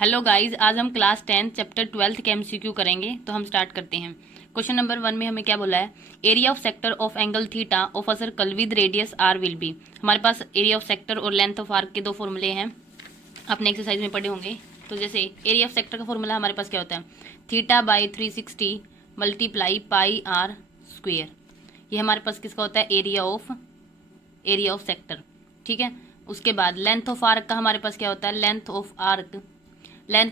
Hello guys, आज हम class 10 chapter 12 के एमसीक्यू करेंगे। तो हम स्टार्ट करते हैं। क्वेश्चन नंबर 1 में हमें क्या बोला है? Area of sector of angle theta of a circle with radius R will be. हमारे पास एरिया ऑफ सेक्टर और लेंथ ऑफ आर्क के दो फॉर्मूले हैं, आपने एक्सरसाइज में पढ़े होंगे। तो जैसे एरिया ऑफ सेक्टर का फॉर्मूला हमारे पास क्या होता है? Theta by 360 multiply pi are square. ये हमारे पास किसका होता है? Area of sector. ठीक है। उसके बाद लेंथ ऑफ आर्क का हमारे पास क्या होता है? लेंथ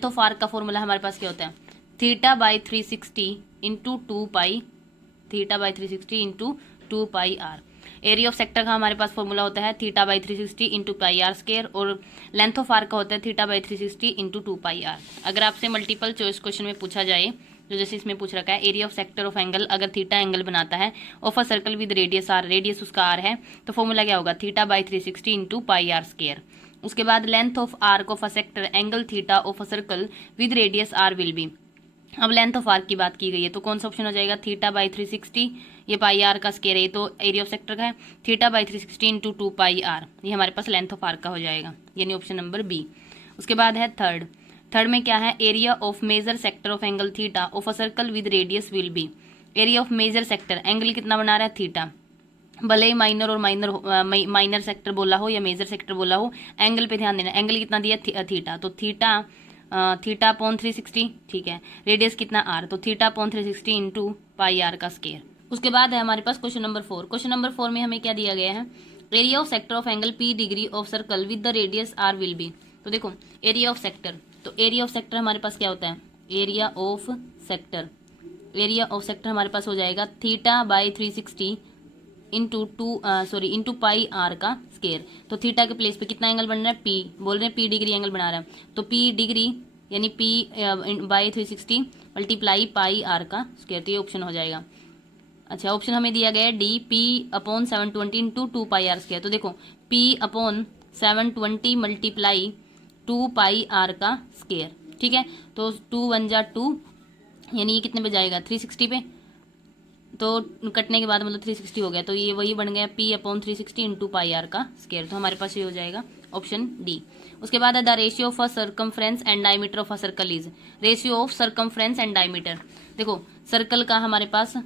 ऑफ आर्क का फॉर्मूला हमारे पास क्या होता है? Theta by 360 into 2 pi, theta by 360 into 2 pi R. Area of sector का हमारे पास फॉर्मूला होता है theta by 360 into pi R square, और लेंथ ऑफ आर्क का होता है theta by 360 into 2 pi R. अगर आपसे मल्टीपल चॉइस क्वेश्चन में पूछा जाए, जो जैसे इसमें पूछ रखा है area of sector of angle, अगर थीटा एंगल बनाता है of a circle with radius R, radius उसका आर है, तो फॉर्मूला क्या होगा? Theta by 360 into pi R square. उसके बाद length of arc of a sector angle theta of a circle with radius R will be. अब length of arc की बात की गई है तो कौन सा ऑप्शन हो जाएगा? थीटा बाई 360, ये पाई आर का स्केयर है, ये तो एरिया ऑफ सेक्टर का है। Theta by 360 into 2 pi R, ये हमारे पास लेंथ ऑफ आर्क का हो जाएगा, यानी ऑप्शन नंबर बी। उसके बाद है थर्ड में क्या है? Area of major sector of angle theta of a circle with radius will be. Area of major sector, angle कितना बना रहा है? थीटा। भले ही माइनर और माइनर सेक्टर बोला हो या मेजर सेक्टर बोला हो, एंगल पे ध्यान देना। एंगल कितना दिया? थीटा। तो थीटा अपॉन 360, ठीक है। रेडियस कितना? आर, तो theta upon 360 into pi R का स्केयर। उसके बाद है हमारे पास क्वेश्चन नंबर 4। क्वेश्चन नंबर 4 में हमें क्या दिया गया है? Area of sector of angle P degree of circle with the radius R will be. तो देखो एरिया ऑफ सेक्टर, तो एरिया ऑफ सेक्टर हमारे पास क्या होता है? एरिया ऑफ सेक्टर हमारे पास हो जाएगा theta by 360 into pi R का स्केयर। तो थीटा के प्लेस पे कितना एंगल बन रहा है? पी, बोल रहे हैं पी डिग्री एंगल बना रहा है, तो पी डिग्री यानी P by 360 multiply pi R का स्केयर, तो ये ऑप्शन हो जाएगा। अच्छा, ऑप्शन हमें दिया गया है D, P upon 720 into 2 pi R square. तो देखो P upon 720 multiply 2 pi R का स्केयर, ठीक है। तो 2 1 जा 2, यानी ये कितने पे जाएगा? 360 पे। तो कटने के बाद मतलब 360 हो गया, तो ये वही बन गया P upon 360 into pi R का स्केयर। तो हमारे पास ये हो जाएगा ऑप्शन डी। उसके बाद है the ratio of a circumference and diameter of a circle is. Ratio of circumference and diameter, देखो सर्कल का हमारे पास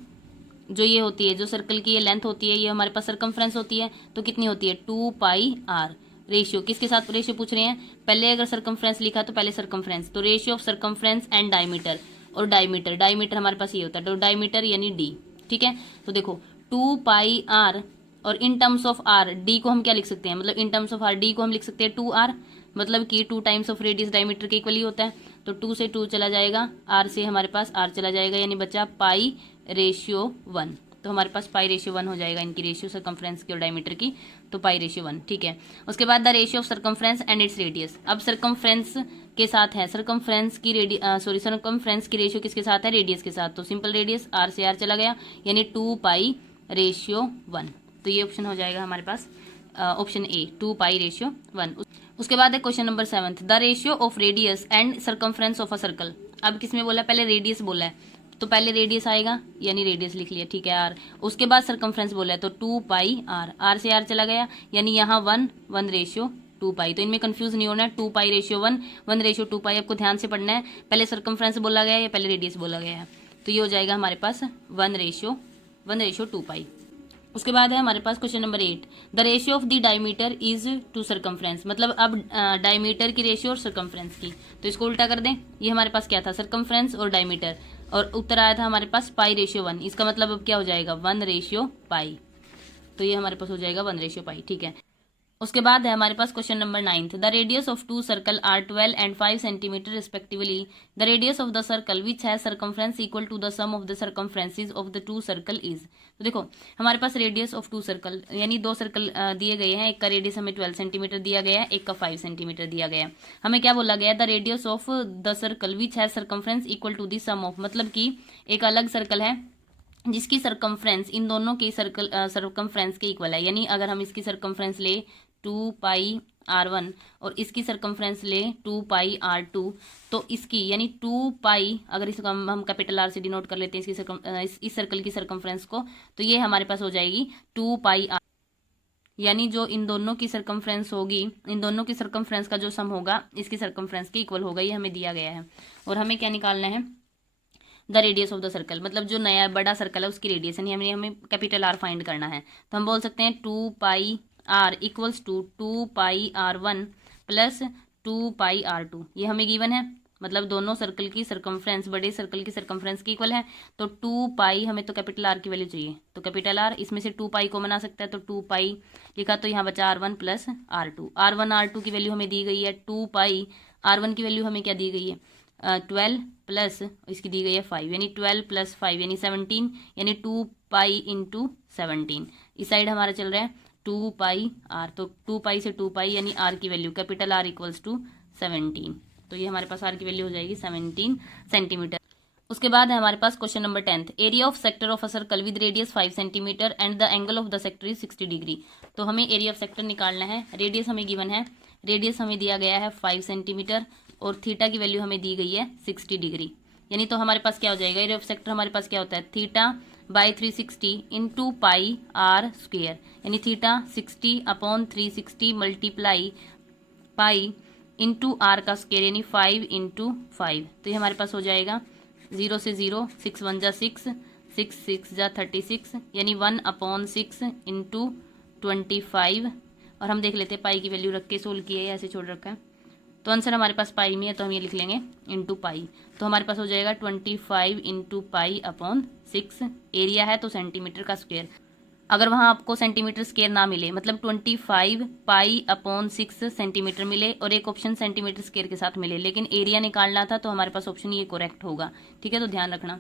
जो ये होती है, जो सर्कल की ये लेंथ होती है, ये हमारे पास सर्कमफ्रेंस होती है, तो कितनी होती है? 2 पाई आर। रेशियो किसके साथ रेशियो पूछ रहे हैं? पहले अगर सर्कमफ्रेंस लिखा तो पहले सर्कमफ्रेंस, तो ratio of circumference and diameter, और डायमीटर हमारे पास ये होता है, तो डायमीटर यानी डी, ठीक है। तो देखो 2 पाई आर, और in terms of R D को हम क्या लिख सकते हैं? मतलब in terms of R D को हम लिख सकते हैं 2 आर, मतलब कि 2 टाइम्स ऑफ रेडियस डायमीटर के इक्वली होता है। तो 2 से 2 चला जाएगा, आर से हमारे पास आर चला जाएगा, यानी बचा पाई रेशियो 1। तो हमारे पास पाई रेशियो 1 हो जाएगा, इनकी रेशियो सर्कमफ्रेंस की और डायमीटर की, तो पाई रेशियो 1, ठीक है। उसके बाद the ratio of circumference and its radius. अब सर्कमफ्रेंस के साथ है, सर्कमफ्रेंस की रेशियो किसके साथ है? रेडियस के साथ। तो सिंपल रेडियस, आर से आर चला गया, यानी 2 पाई रेशियो 1। तो ये ऑप्शन हो जाएगा हमारे पास ऑप्शन ए, 2 पाई रेशियो 1। उसके बाद है question number 7, the ratio of radius and circumference of a circle. अब किसमें बोला है? पहले रेडियस बोला है, तो पहले रेडियस आएगा, यानी रेडियस लिख लिया, ठीक है, आर। उसके बाद सर्कमफ्रेंस बोला है, तो 2 पाई आर, आर से आर चला गया, यानी यहाँ 1 रेशियो 2 पाई। तो इनमें कंफ्यूज नहीं होना है, 2 पाई रेशियो 1, 1 रेशियो 2 पाई। आपको ध्यान से पढ़ना है, पहले सर्कमफ्रेंस बोला गया है या पहले रेडियस बोला गया है। तो ये हो जाएगा हमारे पास 1 रेशियो 2 पाई। उसके बाद है हमारे पास question number 8, the ratio of the diameter is to circumference. मतलब अब डायमीटर की रेशियो और सर्कमफ्रेंस की, तो इसको उल्टा कर दें। ये हमारे पास क्या था? सर्कमफ्रेंस और डायमीटर, और उत्तर आया था हमारे पास पाई रेशियो 1। इसका मतलब अब क्या हो जाएगा? 1 रेशियो पाई। तो ये हमारे पास हो जाएगा 1 रेशियो पाई, ठीक है। उसके बाद है हमारे पास question number 9, the radius of 2 circle are 12 and 5 centimetre respectively. The radius of the circle which has circumference equal to the sum of the circumferences of the 2 circle is. तो देखो हमारे पास रेडियस ऑफ 2 सर्कल, यानी 2 circle दिए गए हैं, एक का radius हमें 12 सेंटीमीटर दिया गया है, एक का 5 सेंटीमीटर दिया गया है। हमें क्या बोला गया? The radius of the circle which has circumference equal to the sum of, मतलब कि एक अलग सर्कल है जिसकी सर्कमफ्रेंस इन दोनों के सर्कमफ्रेंस के इक्वल है। यानी अगर हम इसकी सर्कमफ्रेंस ले 2 पाई R1 और इसकी सर्कमफ्रेंस ले 2 पाई R2, तो इसकी यानी 2 पाई, अगर इसको हम कैपिटल आर से डिनोट कर लेते हैं इसकी इस सर्कल की सर्कमफ्रेंस को, तो ये हमारे पास हो जाएगी 2 पाई आर, यानी जो इन दोनों की सरकमफ्रेंस होगी, इन दोनों की सरकमफ्रेंस का जो सम होगा इसकी सरकमफ्रेंस के इक्वल होगा, ये हमें दिया गया है। और हमें क्या निकालना है, the radius of the circle, मतलब जो नया बड़ा सर्कल है उसकी रेडियस, यानी हमें कैपिटल आर फाइंड करना है। तो हम बोल सकते हैं 2 pi r equals to 2 pi R1 plus 2 pi R2, ये हमें गिवन है, मतलब दोनों सर्कल की सरकमफ्रेंस बड़े सर्कल की सरकमफ्रेंस की इक्वल है। तो 2 पाई, हमें तो कैपिटल आर की वैल्यू चाहिए, तो कैपिटल आर, इसमें से 2 पाई को बना सकता है, तो 2 पाई लिखा, तो यहाँ बचा R1 plus R2। R1 R2 की वैल्यू हमें दी गई है 2 पाई, R1 की वैल्यू हमें क्या दी गई है 12 प्लस इसकी दी गई है 5, यानी 12 प्लस 5 यानी 17, यानी 2 पाई इंटू 17। इस साइड हमारा चल रहा है 2 पाई आर, तो 2 पाई से 2 पाई यानी आर की value capital R equals to 17, तो ये हमारे पास आर की वैल्यू हो जाएगी 17 सेंटीमीटर। उसके बाद है हमारे पास question number 10, area of sector of a circle with radius 5 centimetre and the angle of the sector is 60 degree. तो हमें एरिया ऑफ सेक्टर निकालना है, रेडियस हमें गिवन है, रेडियस हमें दिया गया है 5 सेंटीमीटर और थीटा की वैल्यू हमें दी गई है 60 डिग्री, यानी तो हमारे पास क्या हो जाएगा, एरिया ऑफ सेक्टर हमारे पास क्या होता है theta by 360 into pi are square, यानी theta 60 upon 360 multiply pi into r का स्क्वेयर, यानी 5 इंटू 5, तो ये हमारे पास हो जाएगा 0 से 0, 6 1 जा 6, 6 6 जा 36, यानी 1 अपॉन 6 इंटू 25। और हम देख लेते हैं पाई की वैल्यू रख के सोल्व किए ऐसे छोड़ रखा है, तो आंसर हमारे पास पाई में है, तो हम ये लिख लेंगे इंटू पाई, तो हमारे पास हो जाएगा 25 इंटू पाई अपॉन 6। एरिया है तो सेंटीमीटर का स्क्वायर, अगर वहाँ आपको सेंटीमीटर स्क्वायर ना मिले, मतलब 25 पाई अपॉन 6 सेंटीमीटर मिले और एक ऑप्शन सेंटीमीटर स्क्वायर के साथ मिले, लेकिन एरिया निकालना था, तो हमारे पास ऑप्शन ये करेक्ट होगा। ठीक है, तो ध्यान रखना।